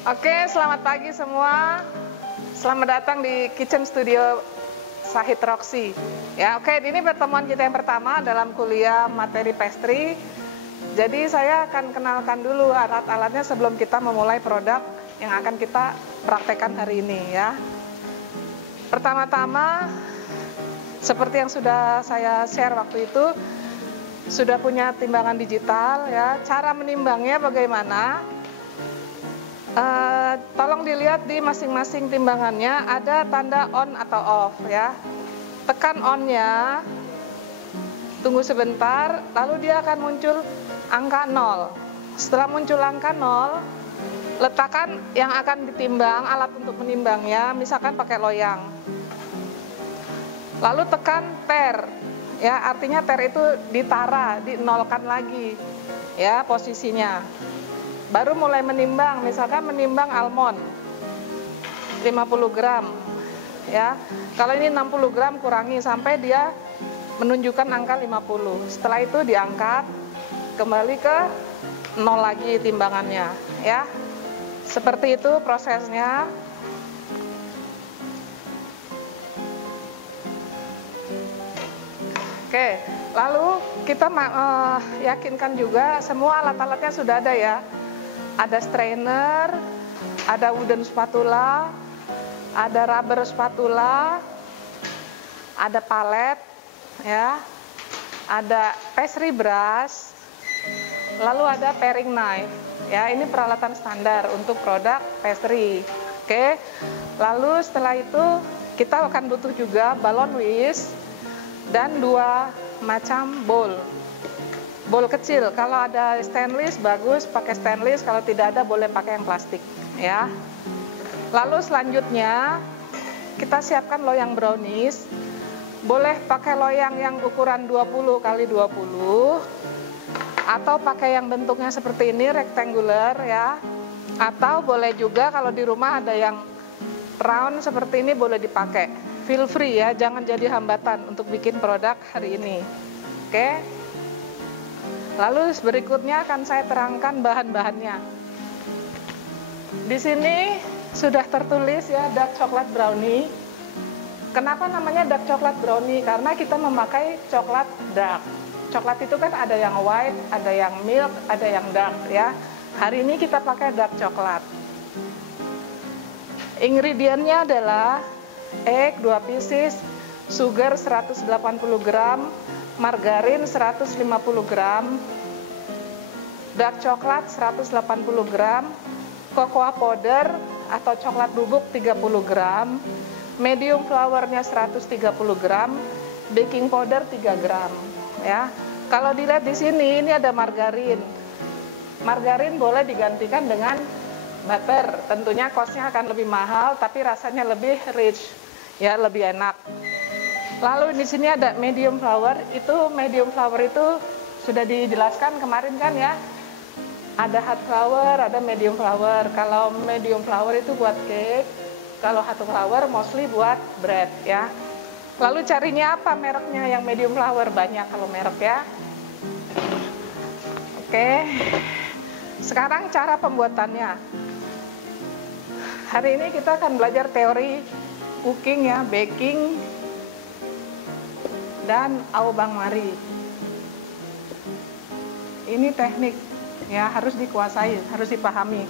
Oke, selamat pagi semua. Selamat datang di Kitchen Studio Sahid Roxy. Ya, oke, ini pertemuan kita yang pertama dalam kuliah materi pastry. Jadi saya akan kenalkan dulu alat-alatnya sebelum kita memulai produk yang akan kita praktekkan hari ini ya. Pertama-tama, seperti yang sudah saya share waktu itu, sudah punya timbangan digital ya. Cara menimbangnya bagaimana? Tolong dilihat di masing-masing timbangannya ada tanda on atau off ya. Tekan on-nya, tunggu sebentar, lalu dia akan muncul angka 0. Setelah muncul angka 0, letakkan yang akan ditimbang, alat untuk menimbangnya, misalkan pakai loyang. Lalu tekan ter, ya artinya ter itu ditara, dinolkan lagi, ya posisinya. Baru mulai menimbang, misalkan menimbang almond 50 gram ya. Kalau ini 60 gram kurangi sampai dia menunjukkan angka 50. Setelah itu diangkat kembali ke 0 lagi timbangannya ya. Seperti itu prosesnya. Oke, lalu kita yakinkan juga semua alat-alatnya sudah ada ya. Ada strainer, ada wooden spatula, ada rubber spatula, ada palet, ya, ada pastry brush, lalu ada paring knife. Ya, ini peralatan standar untuk produk pastry. Oke, lalu setelah itu kita akan butuh juga balon whisk dan 2 macam bowl. Bowl kecil, kalau ada stainless bagus pakai stainless, kalau tidak ada boleh pakai yang plastik ya. Lalu selanjutnya kita siapkan loyang brownies. Boleh pakai loyang yang ukuran 20 x 20 atau pakai yang bentuknya seperti ini rectangular ya. Atau boleh juga kalau di rumah ada yang round seperti ini boleh dipakai. Feel free ya, jangan jadi hambatan untuk bikin produk hari ini. Oke. Lalu berikutnya akan saya terangkan bahan-bahannya. Di sini sudah tertulis ya, dark chocolate brownie. Kenapa namanya dark chocolate brownie? Karena kita memakai coklat dark. Coklat itu kan ada yang white, ada yang milk, ada yang dark ya. Hari ini kita pakai dark coklat. Ingredientnya adalah egg 2 pieces, sugar 180 gram, margarin 150 gram, dark coklat 180 gram, cocoa powder atau coklat bubuk 30 gram, medium flournya 130 gram, baking powder 3 gram ya. Kalau dilihat di sini ini ada margarin. Margarin boleh digantikan dengan butter. Tentunya costnya akan lebih mahal tapi rasanya lebih rich ya, lebih enak. Lalu di sini ada medium flour. Itu medium flour itu sudah dijelaskan kemarin kan ya. Ada hot flour, ada medium flour. Kalau medium flour itu buat cake, kalau hot flour mostly buat bread ya. Lalu carinya apa mereknya yang medium flour? Banyak kalau merek ya. Oke. Sekarang cara pembuatannya. Hari ini kita akan belajar teori cooking ya, baking dan au bang mari. Ini teknik ya, harus dikuasai, harus dipahami.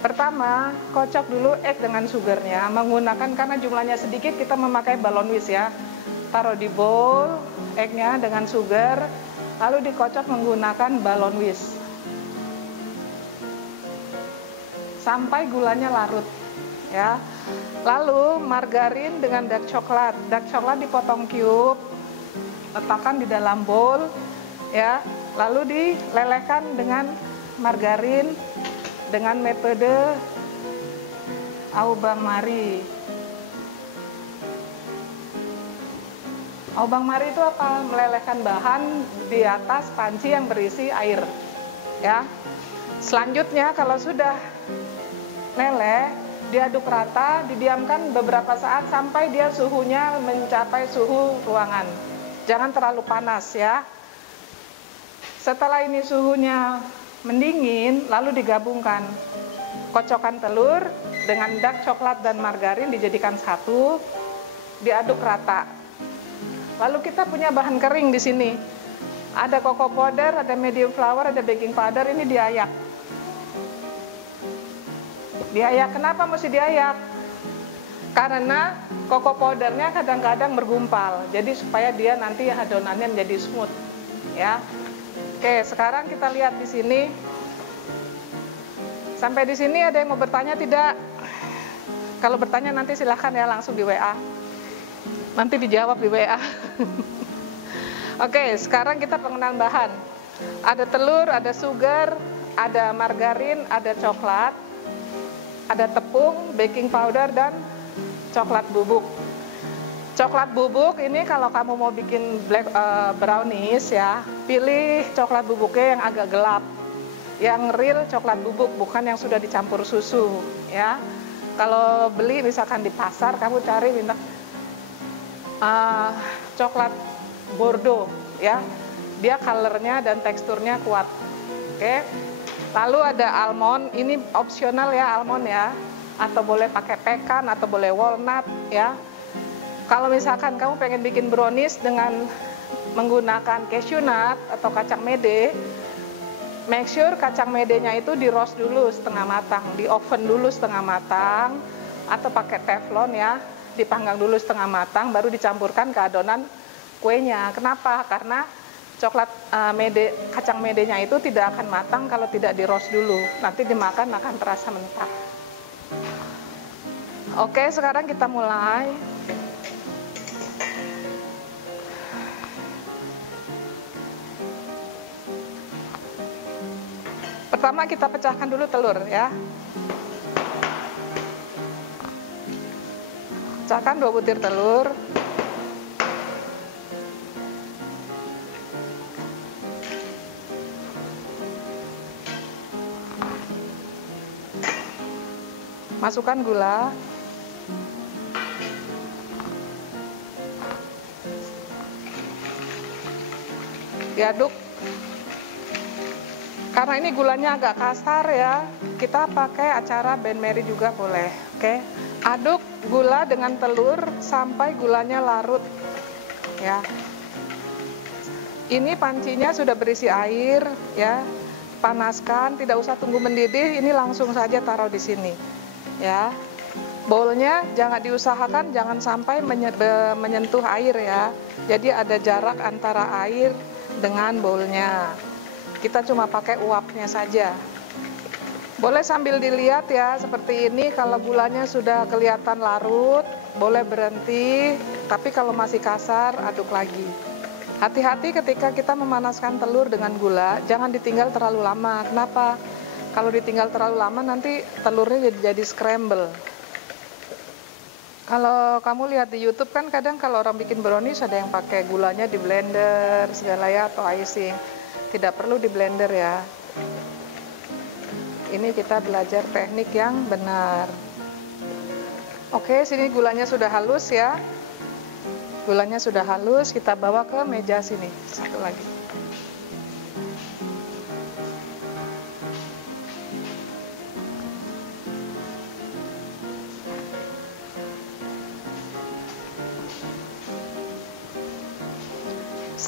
Pertama, kocok dulu egg dengan sugarnya, menggunakan karena jumlahnya sedikit kita memakai balon whisk ya. Taruh di bowl eggnya dengan sugar, lalu dikocok menggunakan balon whisk sampai gulanya larut ya. Lalu margarin dengan dark coklat. Dark coklat dipotong cube, letakkan di dalam bowl ya. Lalu dilelehkan dengan margarin dengan metode au bang mari. Au bang mari itu apa? Melelehkan bahan di atas panci yang berisi air ya. Selanjutnya kalau sudah meleleh, diaduk rata, didiamkan beberapa saat sampai dia suhunya mencapai suhu ruangan. Jangan terlalu panas ya. Setelah ini suhunya mendingin lalu digabungkan. Kocokan telur dengan dark coklat dan margarin dijadikan satu, diaduk rata. Lalu kita punya bahan kering di sini. Ada cocoa powder, ada medium flour, ada baking powder, ini diayak. Diayak, kenapa mesti diayak? Karena cocoa powdernya kadang-kadang bergumpal, jadi supaya dia nanti adonannya menjadi smooth, ya. Oke, sekarang kita lihat di sini. Sampai di sini ada yang mau bertanya tidak? Kalau bertanya nanti silahkan ya langsung di WA. Nanti dijawab di WA. Oke, sekarang kita pengenalan bahan. Ada telur, ada sugar, ada margarin, ada coklat, ada tepung, baking powder, dan coklat bubuk. Coklat bubuk ini kalau kamu mau bikin brownies ya, pilih coklat bubuknya yang agak gelap, yang real coklat bubuk, bukan yang sudah dicampur susu ya. Kalau beli misalkan di pasar, kamu cari minta coklat bordeaux ya, dia colornya dan teksturnya kuat. Oke. Lalu ada almond, ini opsional ya almond ya, atau boleh pakai pekan atau boleh walnut ya. Kalau misalkan kamu pengen bikin brownies dengan menggunakan cashew nut atau kacang mede, make sure kacang medenya itu di roast dulu setengah matang, di oven dulu setengah matang, atau pakai teflon ya, dipanggang dulu setengah matang, baru dicampurkan ke adonan kuenya. Kenapa? Karena coklat kacang medenya itu tidak akan matang kalau tidak di roast dulu, nanti dimakan akan terasa mentah. Oke, sekarang kita mulai. Pertama kita pecahkan dulu telur ya. Pecahkan 2 butir telur. Masukkan gula. Diaduk. Karena ini gulanya agak kasar ya, kita pakai acara Ben Mary juga boleh. Oke. Aduk gula dengan telur sampai gulanya larut. Ya. Ini pancinya sudah berisi air ya. Panaskan, tidak usah tunggu mendidih, ini langsung saja taruh di sini. Ya. Bowlnya jangan diusahakan jangan sampai menyentuh air ya. Jadi ada jarak antara air dengan bowlnya. Kita cuma pakai uapnya saja. Boleh sambil dilihat ya, seperti ini. Kalau gulanya sudah kelihatan larut, boleh berhenti. Tapi kalau masih kasar, aduk lagi. Hati-hati ketika kita memanaskan telur dengan gula, jangan ditinggal terlalu lama. Kenapa? Kalau ditinggal terlalu lama, nanti telurnya jadi scramble. Kalau kamu lihat di YouTube kan kadang kalau orang bikin brownies ada yang pakai gulanya di blender segala ya, atau icing. Tidak perlu di blender ya. Ini kita belajar teknik yang benar. Oke, sini gulanya sudah halus ya. Gulanya sudah halus, kita bawa ke meja sini. Satu lagi.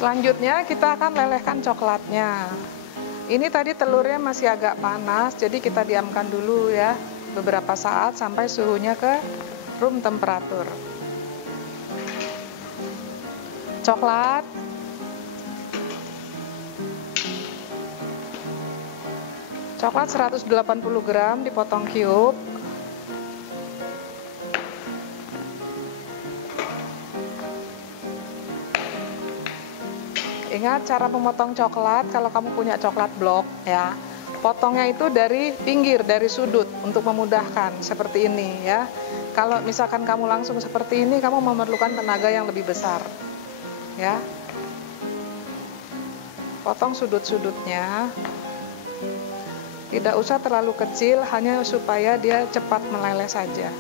Selanjutnya kita akan lelehkan coklatnya. Ini tadi telurnya masih agak panas, jadi kita diamkan dulu ya beberapa saat sampai suhunya ke room temperatur. Coklat. Coklat 180 gram dipotong cube. Ingat cara memotong coklat, kalau kamu punya coklat blok ya, potongnya itu dari pinggir, dari sudut untuk memudahkan seperti ini ya. Kalau misalkan kamu langsung seperti ini, kamu memerlukan tenaga yang lebih besar ya. Potong sudut-sudutnya, tidak usah terlalu kecil, hanya supaya dia cepat meleleh saja.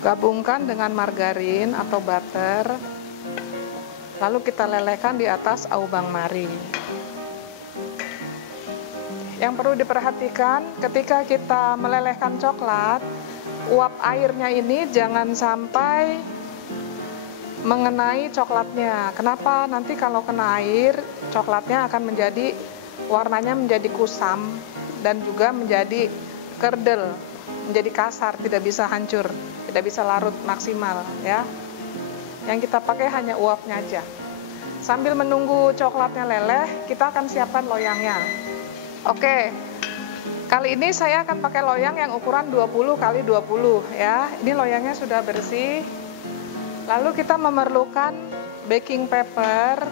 Gabungkan dengan margarin atau butter, lalu kita lelehkan di atas aubang mari. Yang perlu diperhatikan ketika kita melelehkan coklat, uap airnya ini jangan sampai mengenai coklatnya. Kenapa? Nanti kalau kena air, coklatnya akan menjadi warnanya menjadi kusam dan juga menjadi kerdel, menjadi kasar, tidak bisa hancur, tidak bisa larut maksimal ya. Yang kita pakai hanya uapnya aja. Sambil menunggu coklatnya leleh, kita akan siapkan loyangnya. Oke, kali ini saya akan pakai loyang yang ukuran 20 x 20 ya. Ini loyangnya sudah bersih. Lalu kita memerlukan baking paper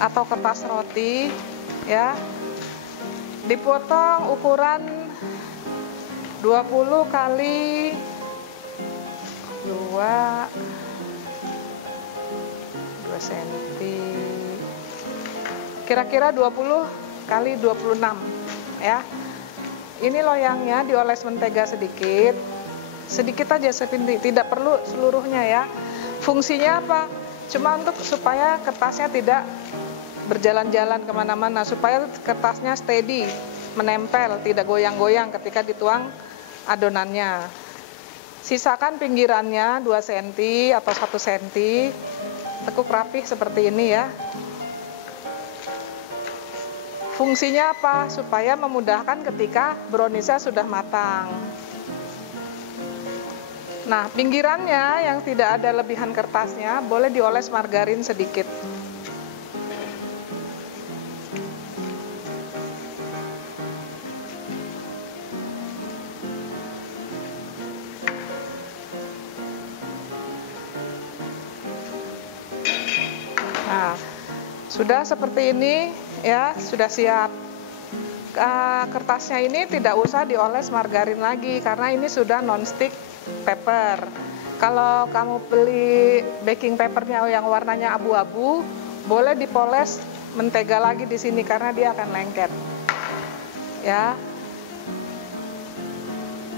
atau kertas roti ya. Dipotong ukuran 20 kali 2 cm. Kira-kira 20 kali 26 ya. Ini loyangnya dioles mentega sedikit aja sepintir, tidak perlu seluruhnya ya. Fungsinya apa? Cuma untuk supaya kertasnya tidak berjalan-jalan kemana-mana, supaya kertasnya steady, menempel, tidak goyang-goyang ketika dituang adonannya. Sisakan pinggirannya 2 cm atau 1 cm, tekuk rapih seperti ini ya. Fungsinya apa? Supaya memudahkan ketika browniesnya sudah matang. Nah, pinggirannya yang tidak ada lebihan kertasnya boleh dioles margarin sedikit. Nah, sudah seperti ini ya, sudah siap. Kertasnya ini tidak usah dioles margarin lagi karena ini sudah non-stick paper. Kalau kamu beli baking papernya yang warnanya abu-abu, boleh dipoles mentega lagi di sini karena dia akan lengket. Ya.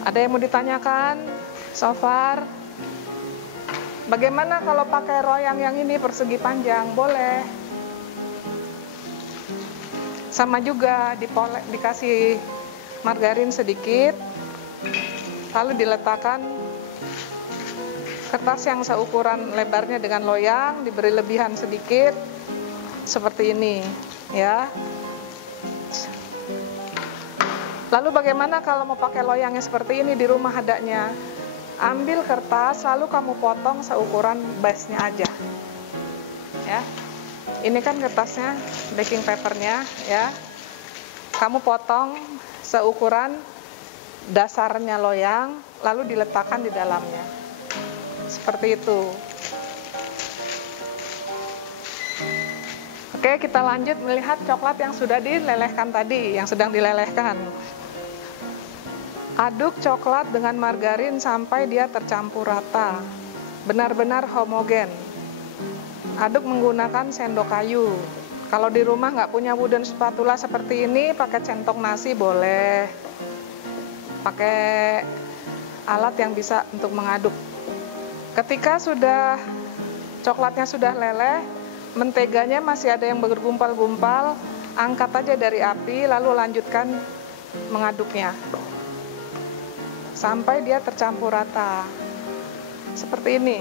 Ada yang mau ditanyakan? So far? Bagaimana kalau pakai loyang yang ini persegi panjang? Boleh. Sama juga dikasih margarin sedikit, lalu diletakkan kertas yang seukuran lebarnya dengan loyang, diberi lebihan sedikit, seperti ini ya. Lalu bagaimana kalau mau pakai loyangnya seperti ini di rumah adanya? Ambil kertas, lalu kamu potong seukuran base-nya aja ya. Ini kan kertasnya, baking papernya ya. Kamu potong seukuran dasarnya loyang, lalu diletakkan di dalamnya. Seperti itu. Oke, kita lanjut melihat coklat yang sudah dilelehkan tadi, yang sedang dilelehkan. Aduk coklat dengan margarin sampai dia tercampur rata, benar-benar homogen. Aduk menggunakan sendok kayu. Kalau di rumah nggak punya wooden spatula seperti ini, pakai centong nasi boleh. Pakai alat yang bisa untuk mengaduk. Ketika sudah coklatnya sudah leleh, menteganya masih ada yang bergumpal-gumpal, angkat aja dari api, lalu lanjutkan mengaduknya sampai dia tercampur rata. Seperti ini.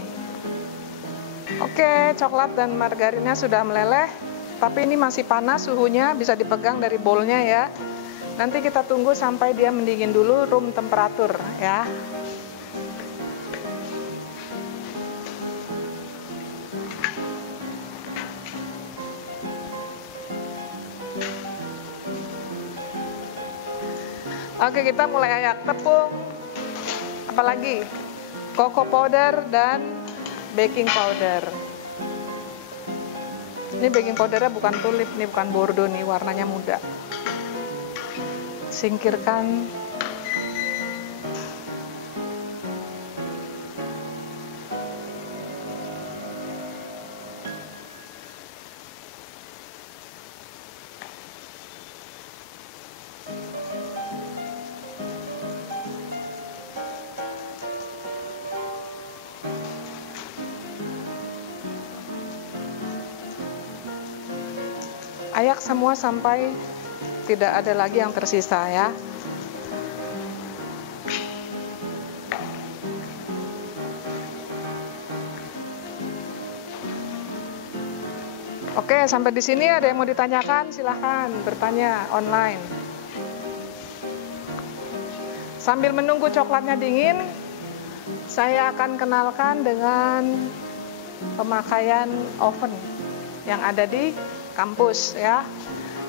Oke, coklat dan margarinnya sudah meleleh, tapi ini masih panas suhunya, bisa dipegang dari bowlnya ya. Nanti kita tunggu sampai dia mendingin dulu, room temperatur ya. Oke, kita mulai ayak tepung, apalagi cocoa powder dan baking powder. Ini baking powdernya bukan tulip, ini bukan bordeaux nih, warnanya muda. Singkirkan. Ayak semua sampai tidak ada lagi yang tersisa ya. Oke, sampai di sini ada yang mau ditanyakan? Silahkan bertanya online. Sambil menunggu coklatnya dingin, saya akan kenalkan dengan pemakaian oven yang ada di kampus ya.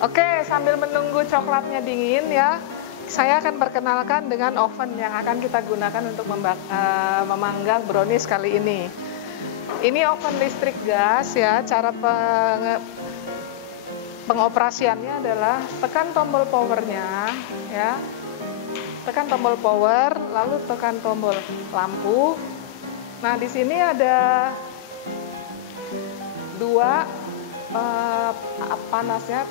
Oke, sambil menunggu coklatnya dingin ya, saya akan perkenalkan dengan oven yang akan kita gunakan untuk memanggang brownies kali ini. Ini oven listrik gas ya. Cara pengoperasiannya adalah tekan tombol powernya ya. Tekan tombol power, lalu tekan tombol lampu. Nah, di sini ada dua panasnya,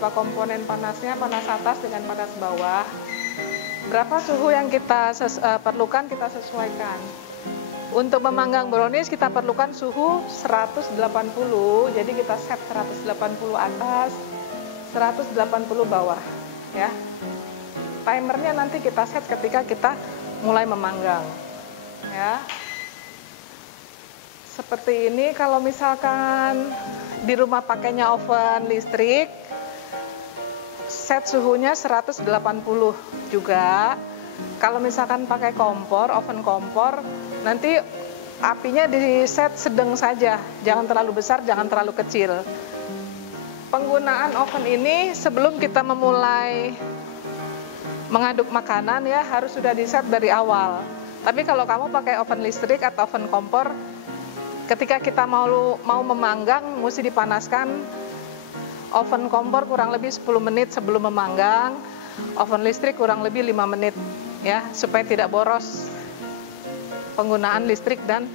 komponen panasnya, panas atas dengan panas bawah. Berapa suhu yang kita perlukan kita sesuaikan. Untuk memanggang brownies kita perlukan suhu 180, jadi kita set 180 atas, 180 bawah ya. Timernya nanti kita set ketika kita mulai memanggang ya. Seperti ini. Kalau misalkan di rumah pakainya oven listrik, set suhunya 180 juga. Kalau misalkan pakai kompor, oven kompor, nanti apinya di set sedang saja, jangan terlalu besar, jangan terlalu kecil. Penggunaan oven ini sebelum kita memulai mengaduk makanan ya, harus sudah di set dari awal. Tapi kalau kamu pakai oven listrik atau oven kompor, ketika kita mau memanggang, mesti dipanaskan. Oven kompor kurang lebih 10 menit sebelum memanggang, oven listrik kurang lebih 5 menit ya, supaya tidak boros penggunaan listrik dan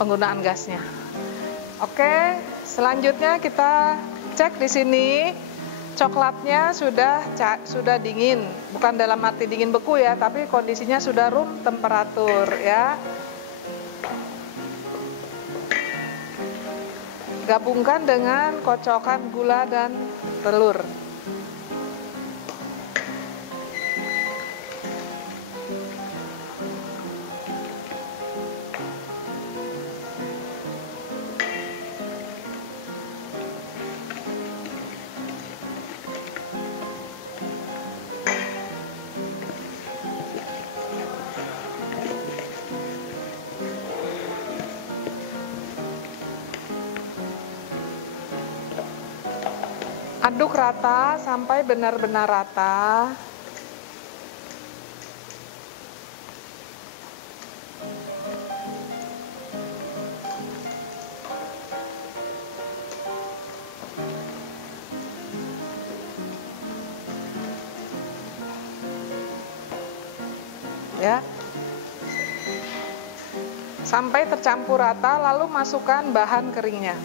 penggunaan gasnya. Oke, selanjutnya kita cek di sini coklatnya sudah dingin, bukan dalam arti dingin beku ya, tapi kondisinya sudah room temperatur ya. Gabungkan dengan kocokan gula dan telur. Aduk rata sampai benar-benar rata. Ya. Sampai tercampur rata, lalu masukkan bahan keringnya.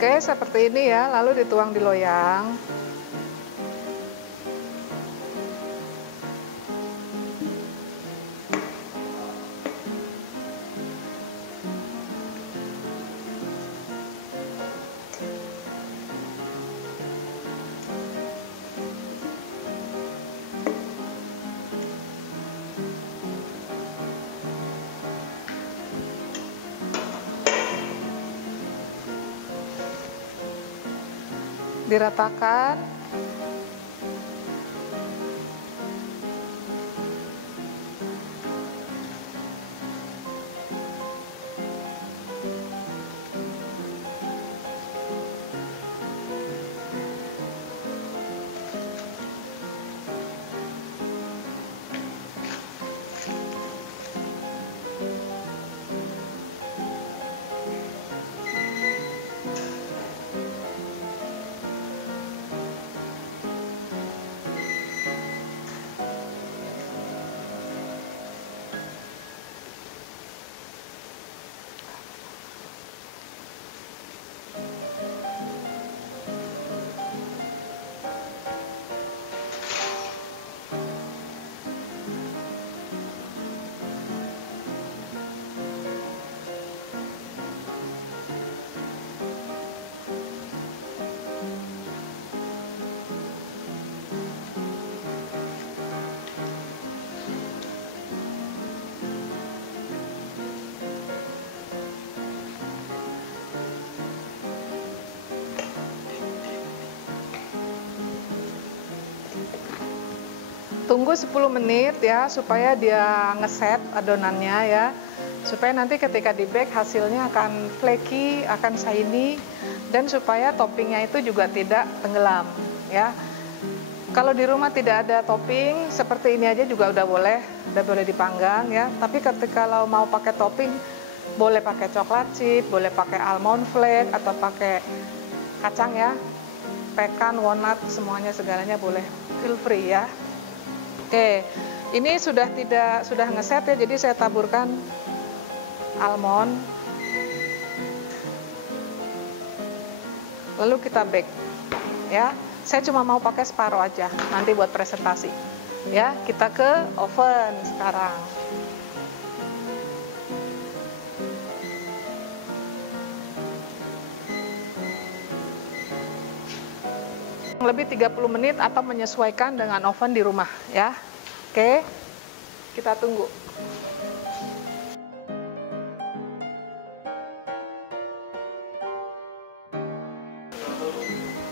Oke, seperti ini ya, lalu dituang di loyang. Diratakan. Tunggu 10 menit ya, supaya dia ngeset adonannya ya. Supaya nanti ketika di bake hasilnya akan flaky, akan shiny, dan supaya toppingnya itu juga tidak tenggelam ya. Kalau di rumah tidak ada topping, seperti ini aja juga udah boleh dipanggang ya. Tapi ketika kalau mau pakai topping, boleh pakai coklat chip, boleh pakai almond flake, atau pakai kacang ya, pekan, walnut, semuanya segalanya boleh, feel free ya. Oke, ini sudah ngeset ya, jadi saya taburkan almond. Lalu kita bake ya. Saya cuma mau pakai separuh aja nanti buat presentasi. Ya, kita ke oven sekarang. Lebih 30 menit atau menyesuaikan dengan oven di rumah ya. Oke, kita tunggu.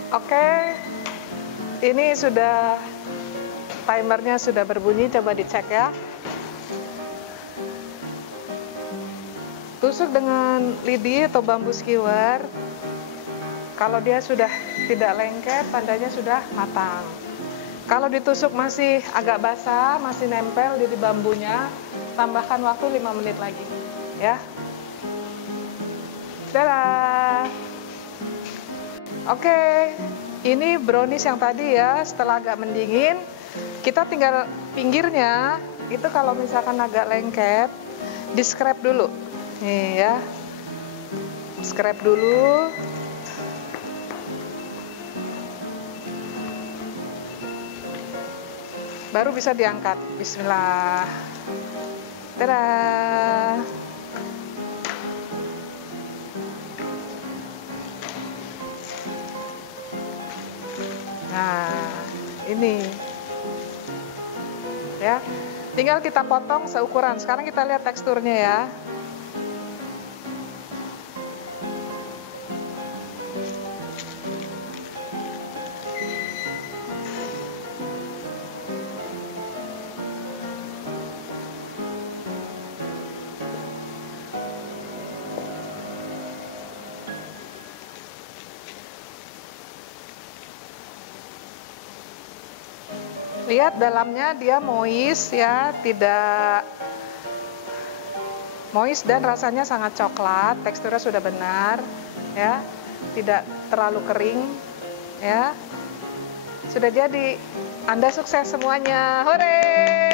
Oke, ini sudah, timernya sudah berbunyi, coba dicek ya. Tusuk dengan lidi atau bambu skewer. Kalau dia sudah tidak lengket, tandanya sudah matang. Kalau ditusuk masih agak basah, masih nempel di bambunya, tambahkan waktu 5 menit lagi ya. Dadah. Oke, ini brownies yang tadi ya, setelah agak mendingin, kita tinggal pinggirnya, itu kalau misalkan agak lengket, di scrap dulu. Nih ya, scrap dulu. Baru bisa diangkat. Bismillah. Dadah. Nah, ini ya. Tinggal kita potong seukuran. Sekarang kita lihat teksturnya ya. Lihat dalamnya dia moist ya, tidak moist dan rasanya sangat coklat, teksturnya sudah benar ya, tidak terlalu kering ya. Sudah jadi. Anda sukses semuanya. Hore!